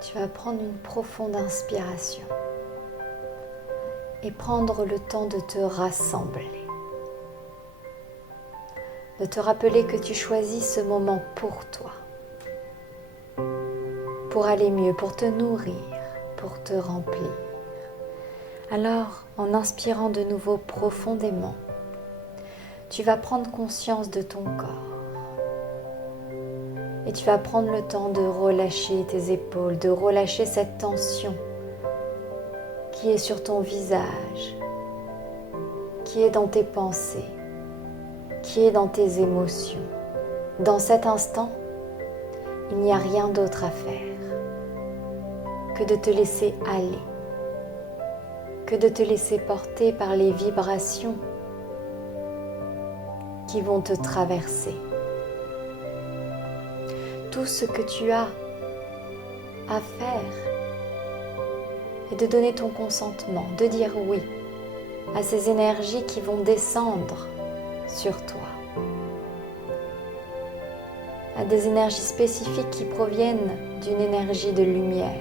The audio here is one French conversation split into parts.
Tu vas prendre une profonde inspiration et prendre le temps de te rassembler, de te rappeler que tu choisis ce moment pour toi, pour aller mieux, pour te nourrir, pour te remplir. Alors, en inspirant de nouveau profondément, tu vas prendre conscience de ton corps et tu vas prendre le temps de relâcher tes épaules, de relâcher cette tension qui est sur ton visage, qui est dans tes pensées, qui est dans tes émotions. Dans cet instant, il n'y a rien d'autre à faire que de te laisser aller, que de te laisser porter par les vibrations qui vont te traverser. Tout ce que tu as à faire est de donner ton consentement, de dire oui à ces énergies qui vont descendre sur toi, à des énergies spécifiques qui proviennent d'une énergie de lumière,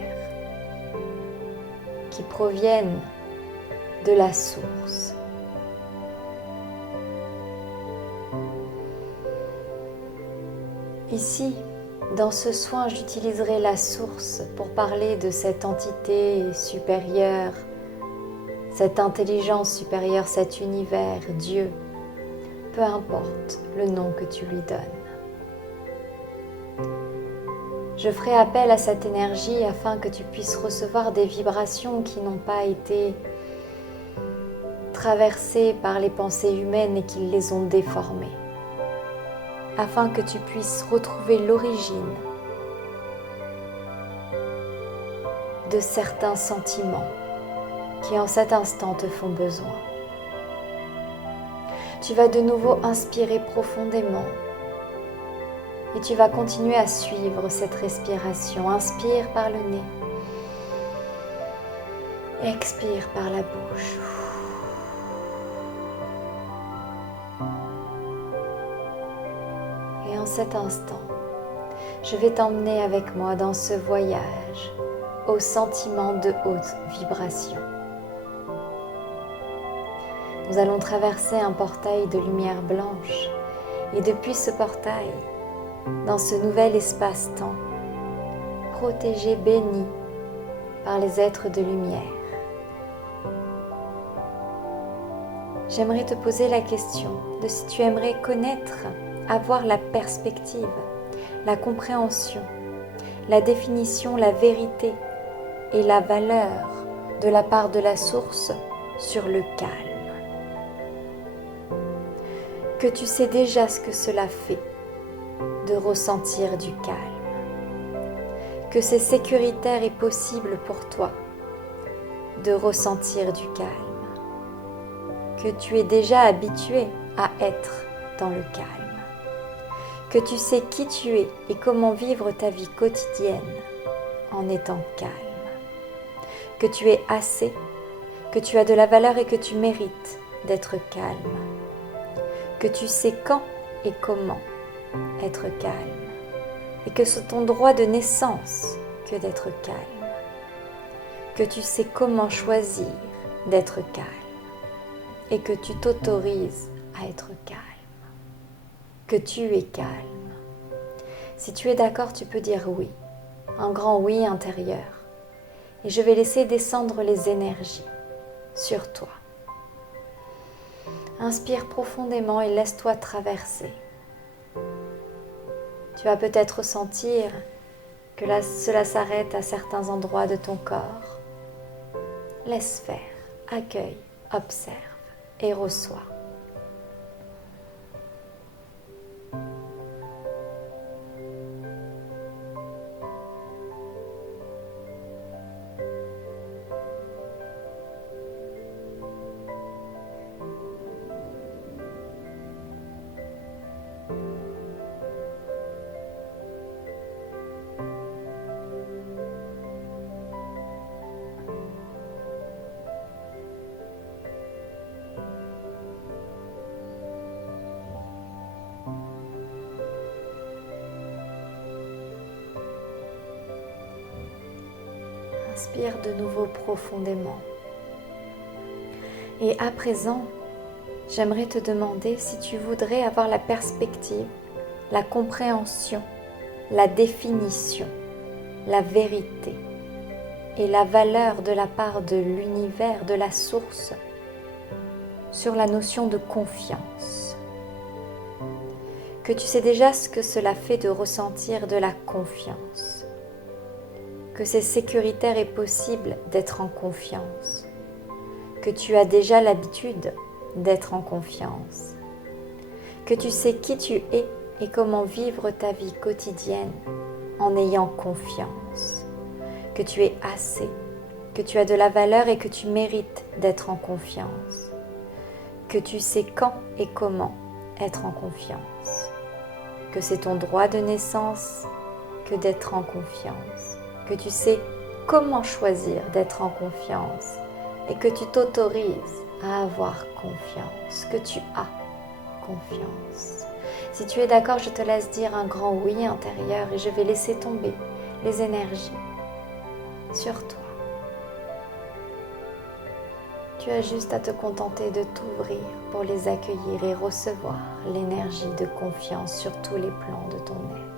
qui proviennent de la source. Ici, dans ce soin, j'utiliserai la source pour parler de cette entité supérieure, cette intelligence supérieure, cet univers, Dieu, peu importe le nom que tu lui donnes. Je ferai appel à cette énergie afin que tu puisses recevoir des vibrations qui n'ont pas été traversées par les pensées humaines et qui les ont déformées, afin que tu puisses retrouver l'origine de certains sentiments qui en cet instant te font besoin. Tu vas de nouveau inspirer profondément et tu vas continuer à suivre cette respiration. Inspire par le nez, expire par la bouche. Et en cet instant, je vais t'emmener avec moi dans ce voyage au sentiment de haute vibration. Nous allons traverser un portail de lumière blanche et depuis ce portail, dans ce nouvel espace-temps, protégé, béni par les êtres de lumière, j'aimerais te poser la question de si tu aimerais connaître, avoir la perspective, la compréhension, la définition, la vérité et la valeur de la part de la source sur le calme. Que tu sais déjà ce que cela fait de ressentir du calme, que c'est sécuritaire et possible pour toi de ressentir du calme, que tu es déjà habitué à être dans le calme, que tu sais qui tu es et comment vivre ta vie quotidienne en étant calme, que tu es assez, que tu as de la valeur et que tu mérites d'être calme, que tu sais quand et comment être calme et que c'est ton droit de naissance que d'être calme, que tu sais comment choisir d'être calme et que tu t'autorises à être calme, que tu es calme. Si tu es d'accord, tu peux dire oui, un grand oui intérieur, et je vais laisser descendre les énergies sur toi. Inspire profondément et laisse-toi traverser. Tu vas peut-être ressentir que cela s'arrête à certains endroits de ton corps. Laisse faire, accueille, observe et reçois. inspire de nouveau profondément. Et à présent, j'aimerais te demander si tu voudrais avoir la perspective, la compréhension, la définition, la vérité et la valeur de la part de l'univers, de la source, sur la notion de confiance. Que tu sais déjà ce que cela fait de ressentir de la confiance, que c'est sécuritaire et possible d'être en confiance, que tu as déjà l'habitude d'être en confiance, que tu sais qui tu es et comment vivre ta vie quotidienne en ayant confiance, que tu es assez, que tu as de la valeur et que tu mérites d'être en confiance, que tu sais quand et comment être en confiance, que c'est ton droit de naissance que d'être en confiance, que tu sais comment choisir d'être en confiance et que tu t'autorises à avoir confiance, que tu as confiance. Si tu es d'accord, je te laisse dire un grand oui intérieur et je vais laisser tomber les énergies sur toi. Tu as juste à te contenter de t'ouvrir pour les accueillir et recevoir l'énergie de confiance sur tous les plans de ton être.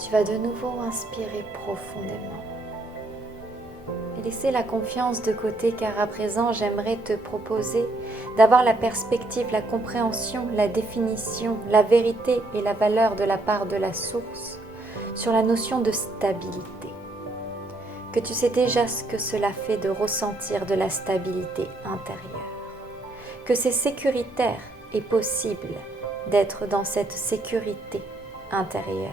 Tu vas de nouveau inspirer profondément et laisser la confiance de côté car à présent j'aimerais te proposer d'avoir la perspective, la compréhension, la définition, la vérité et la valeur de la part de la source sur la notion de stabilité. Que tu sais déjà ce que cela fait de ressentir de la stabilité intérieure, que c'est sécuritaire et possible d'être dans cette sécurité intérieure,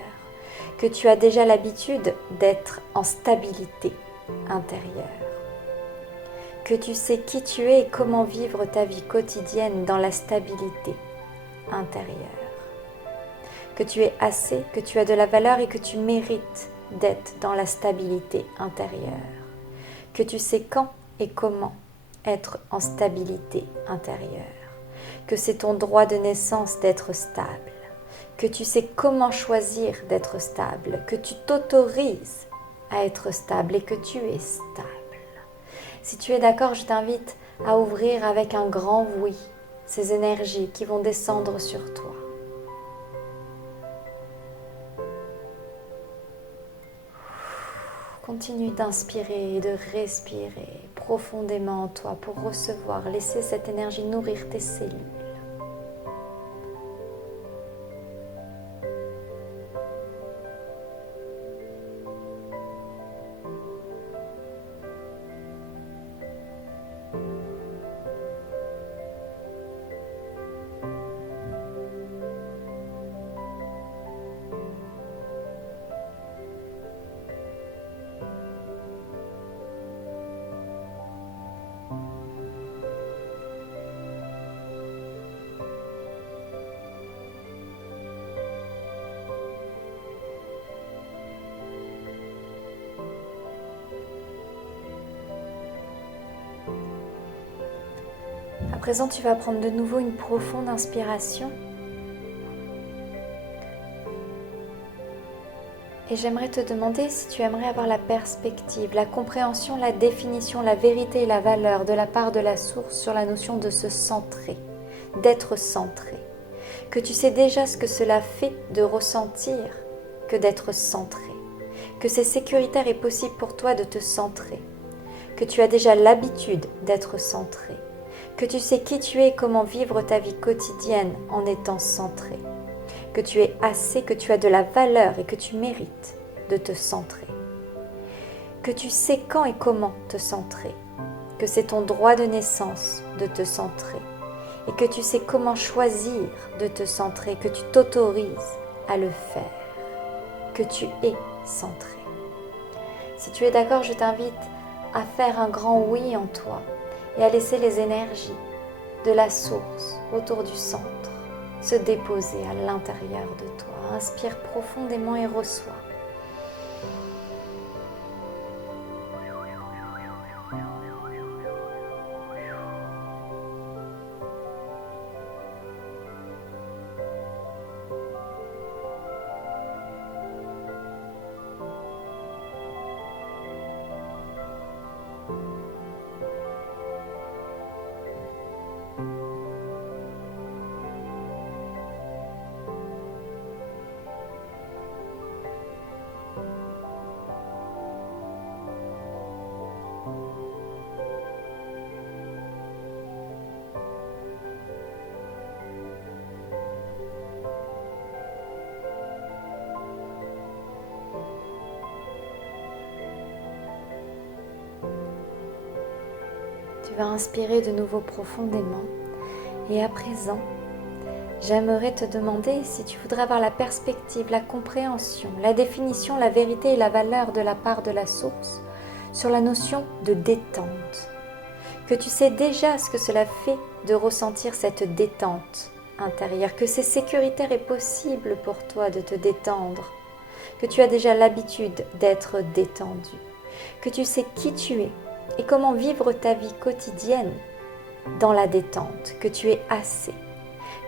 que tu as déjà l'habitude d'être en stabilité intérieure, que tu sais qui tu es et comment vivre ta vie quotidienne dans la stabilité intérieure, que tu es assez, que tu as de la valeur et que tu mérites d'être dans la stabilité intérieure, que tu sais quand et comment être en stabilité intérieure, que c'est ton droit de naissance d'être stable, que tu sais comment choisir d'être stable, que tu t'autorises à être stable et que tu es stable. Si tu es d'accord, je t'invite à ouvrir avec un grand oui ces énergies qui vont descendre sur toi. Continue d'inspirer et de respirer profondément en toi pour recevoir, laisser cette énergie nourrir tes cellules. À présent, tu vas prendre de nouveau une profonde inspiration. Et j'aimerais te demander si tu aimerais avoir la perspective, la compréhension, la définition, la vérité et la valeur de la part de la source sur la notion de se centrer, d'être centré. Que tu sais déjà ce que cela fait de ressentir que d'être centré. Que c'est sécuritaire et possible pour toi de te centrer. Que tu as déjà l'habitude d'être centré. Que tu sais qui tu es et comment vivre ta vie quotidienne en étant centré. Que tu es assez, que tu as de la valeur et que tu mérites de te centrer. Que tu sais quand et comment te centrer. Que c'est ton droit de naissance de te centrer. et que tu sais comment choisir de te centrer, que tu t'autorises à le faire, que tu es centré. Si tu es d'accord, je t'invite à faire un grand oui en toi et à laisser les énergies de la source autour du centre se déposer à l'intérieur de toi. Inspire profondément et reçois. Tu vas inspirer de nouveau profondément et à présent, j'aimerais te demander si tu voudrais avoir la perspective, la compréhension, la définition, la vérité et la valeur de la part de la source sur la notion de détente. Que tu sais déjà ce que cela fait de ressentir cette détente intérieure, que c'est sécuritaire et possible pour toi de te détendre, que tu as déjà l'habitude d'être détendu, que tu sais qui tu es et comment vivre ta vie quotidienne dans la détente, que tu es assez,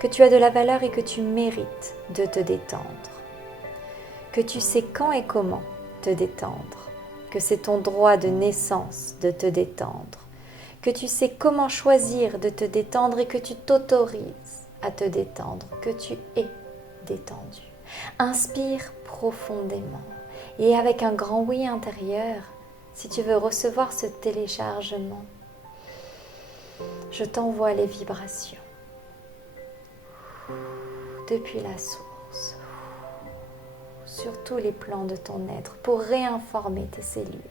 que tu as de la valeur et que tu mérites de te détendre, que tu sais quand et comment te détendre, que c'est ton droit de naissance de te détendre, que tu sais comment choisir de te détendre et que tu t'autorises à te détendre, que tu es détendu. Inspire profondément et avec un grand oui intérieur, si tu veux recevoir ce téléchargement, je t'envoie les vibrations depuis la source, sur tous les plans de ton être, pour réinformer tes cellules.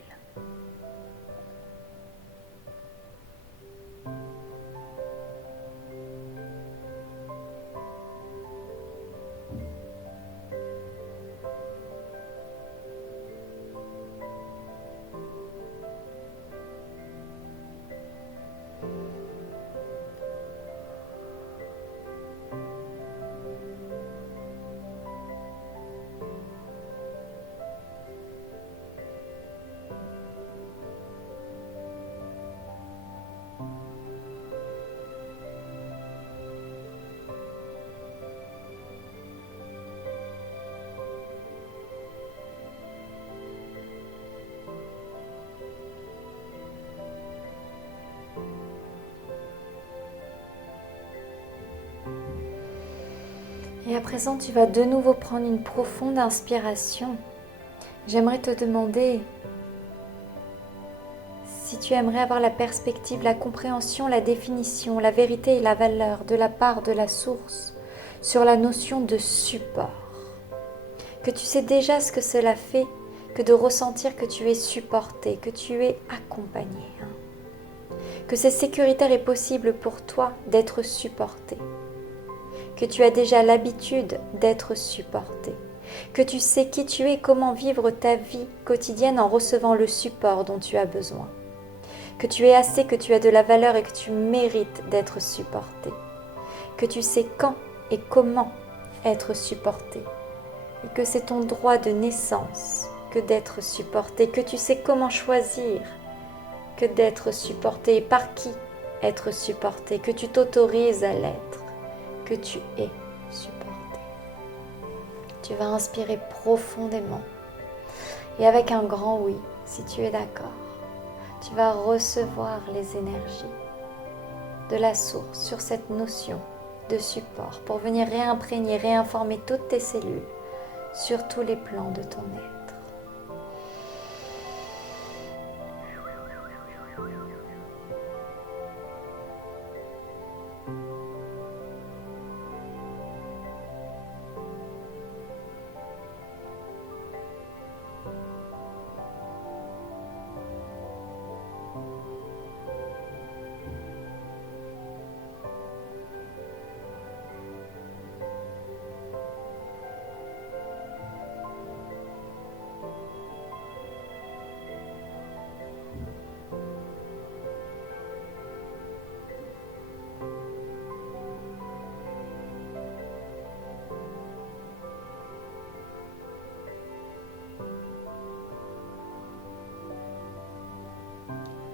Et à présent, tu vas de nouveau prendre une profonde inspiration. J'aimerais te demander si tu aimerais avoir la perspective, la compréhension, la définition, la vérité et la valeur de la part de la source sur la notion de support. Que tu sais déjà ce que cela fait que de ressentir que tu es supporté, que tu es accompagné. Que c'est sécuritaire et possible pour toi d'être supporté. Que tu as déjà l'habitude d'être supporté, que tu sais qui tu es, comment vivre ta vie quotidienne en recevant le support dont tu as besoin, que tu es assez, que tu as de la valeur et que tu mérites d'être supporté, que tu sais quand et comment être supporté, et que c'est ton droit de naissance que d'être supporté, que tu sais comment choisir que d'être supporté et par qui être supporté, que tu t'autorises à l'être, que tu es supporté. Tu vas inspirer profondément et avec un grand oui, si tu es d'accord, tu vas recevoir les énergies de la source sur cette notion de support pour venir réimprégner, réinformer toutes tes cellules sur tous les plans de ton être.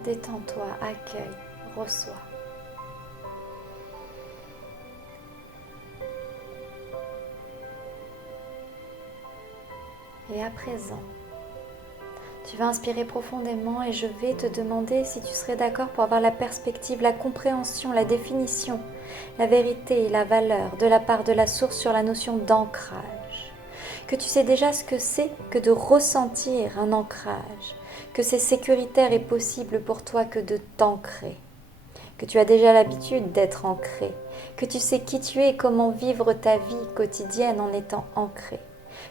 détends-toi, accueille, reçois. Et à présent, tu vas inspirer profondément et je vais te demander si tu serais d'accord pour avoir la perspective, la compréhension, la définition, la vérité et la valeur de la part de la source sur la notion d'ancrage. Que tu sais déjà ce que c'est que de ressentir un ancrage, que c'est sécuritaire et possible pour toi que de t'ancrer, que tu as déjà l'habitude d'être ancré, que tu sais qui tu es et comment vivre ta vie quotidienne en étant ancré,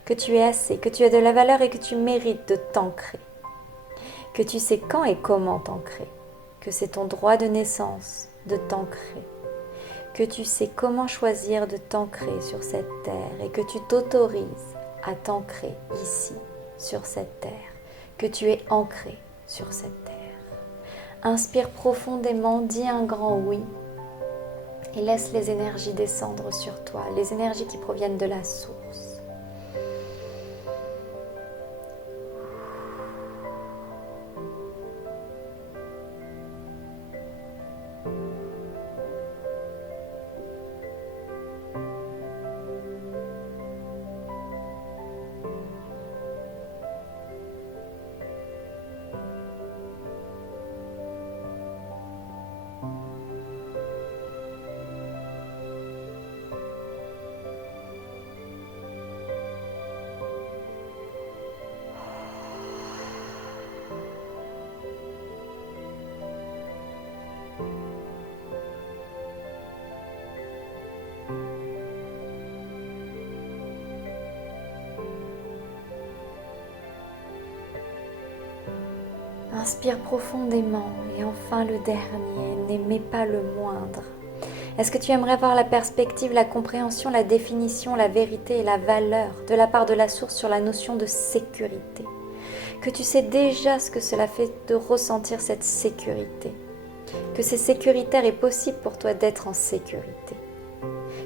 que tu es assez, que tu as de la valeur et que tu mérites de t'ancrer, que tu sais quand et comment t'ancrer, que c'est ton droit de naissance de t'ancrer, que tu sais comment choisir de t'ancrer sur cette terre et que tu t'autorises à t'ancrer ici, sur cette terre, que tu es ancré sur cette terre. Inspire profondément, dis un grand oui et laisse les énergies descendre sur toi, les énergies qui proviennent de la source. Inspire profondément et enfin le dernier, n'aimez pas le moindre. Est-ce que tu aimerais voir la perspective, la compréhension, la définition, la vérité et la valeur de la part de la source sur la notion de sécurité? Que tu sais déjà ce que cela fait de ressentir cette sécurité, que c'est sécuritaire et possible pour toi d'être en sécurité,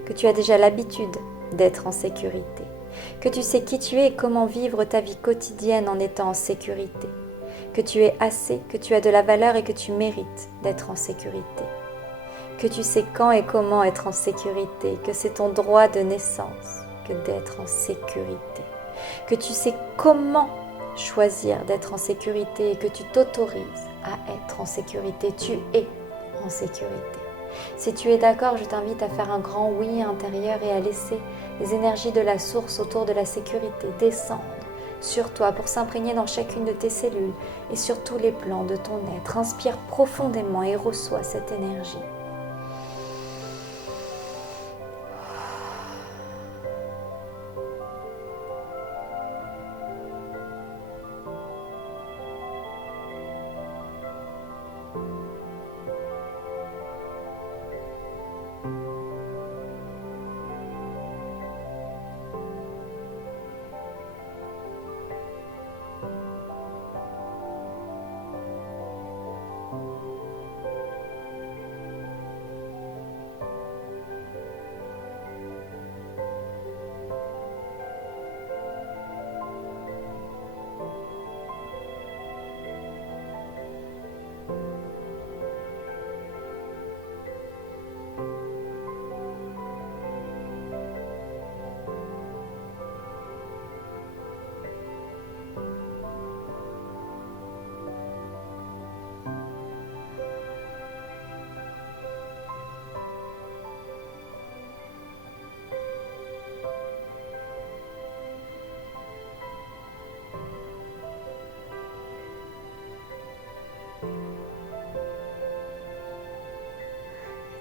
que tu as déjà l'habitude d'être en sécurité, que tu sais qui tu es et comment vivre ta vie quotidienne en étant en sécurité, que tu es assez, que tu as de la valeur et que tu mérites d'être en sécurité, que tu sais quand et comment être en sécurité, que c'est ton droit de naissance que d'être en sécurité, que tu sais comment choisir d'être en sécurité et que tu t'autorises à être en sécurité, tu es en sécurité. Si tu es d'accord, je t'invite à faire un grand oui intérieur et à laisser les énergies de la source autour de la sécurité descendre sur toi pour s'imprégner dans chacune de tes cellules et sur tous les plans de ton être. Inspire profondément et reçois cette énergie.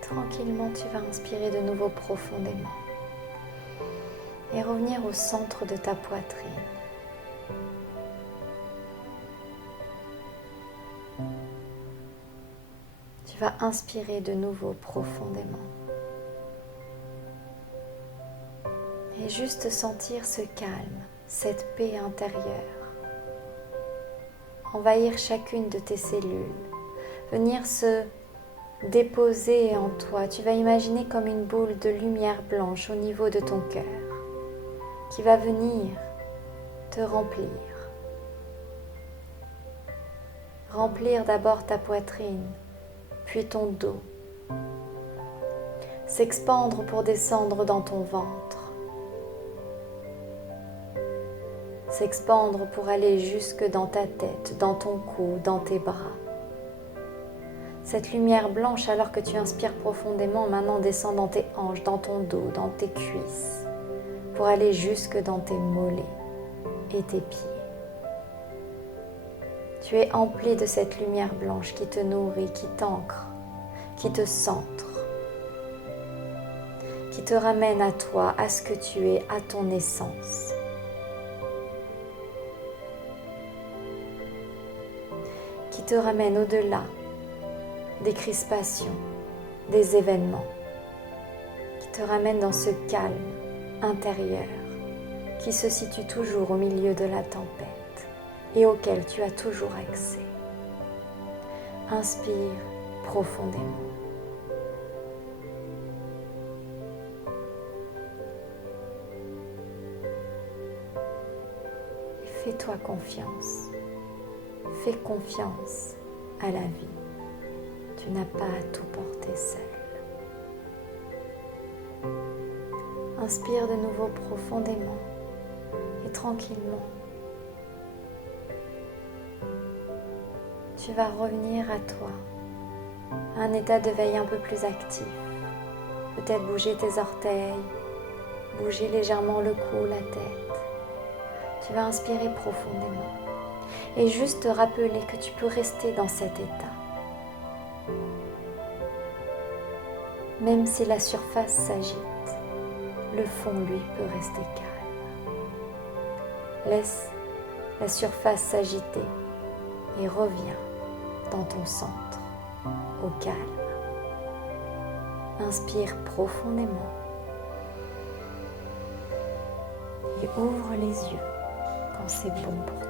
Tranquillement, tu vas inspirer de nouveau profondément et revenir au centre de ta poitrine. Tu vas inspirer de nouveau profondément et juste sentir ce calme, cette paix intérieure envahir chacune de tes cellules, venir se déposer en toi. Tu vas imaginer comme une boule de lumière blanche au niveau de ton cœur qui va venir te remplir. remplir d'abord ta poitrine, puis ton dos, s'expandre pour descendre dans ton ventre, s'expandre pour aller jusque dans ta tête, dans ton cou, dans tes bras. Cette lumière blanche, alors que tu inspires profondément, maintenant descend dans tes hanches, dans ton dos, dans tes cuisses, pour aller jusque dans tes mollets et tes pieds. Tu es empli de cette lumière blanche qui te nourrit, qui t'ancre, qui te centre, qui te ramène à toi, à ce que tu es, à ton essence. Qui te ramène au-delà des crispations, des événements, qui te ramène dans ce calme intérieur qui se situe toujours au milieu de la tempête et auquel tu as toujours accès. Inspire profondément. Et fais-toi confiance. Fais confiance à la vie. Tu n'as pas à tout porter seul. Inspire de nouveau profondément et tranquillement. Tu vas revenir à toi, à un état de veille un peu plus actif. Peut-être bouger tes orteils, bouger légèrement le cou, la tête. Tu vas inspirer profondément et juste te rappeler que tu peux rester dans cet état. Même si la surface s'agite, le fond, lui, peut rester calme. Laisse la surface s'agiter et reviens dans ton centre, au calme. Inspire profondément et ouvre les yeux quand c'est bon pour toi.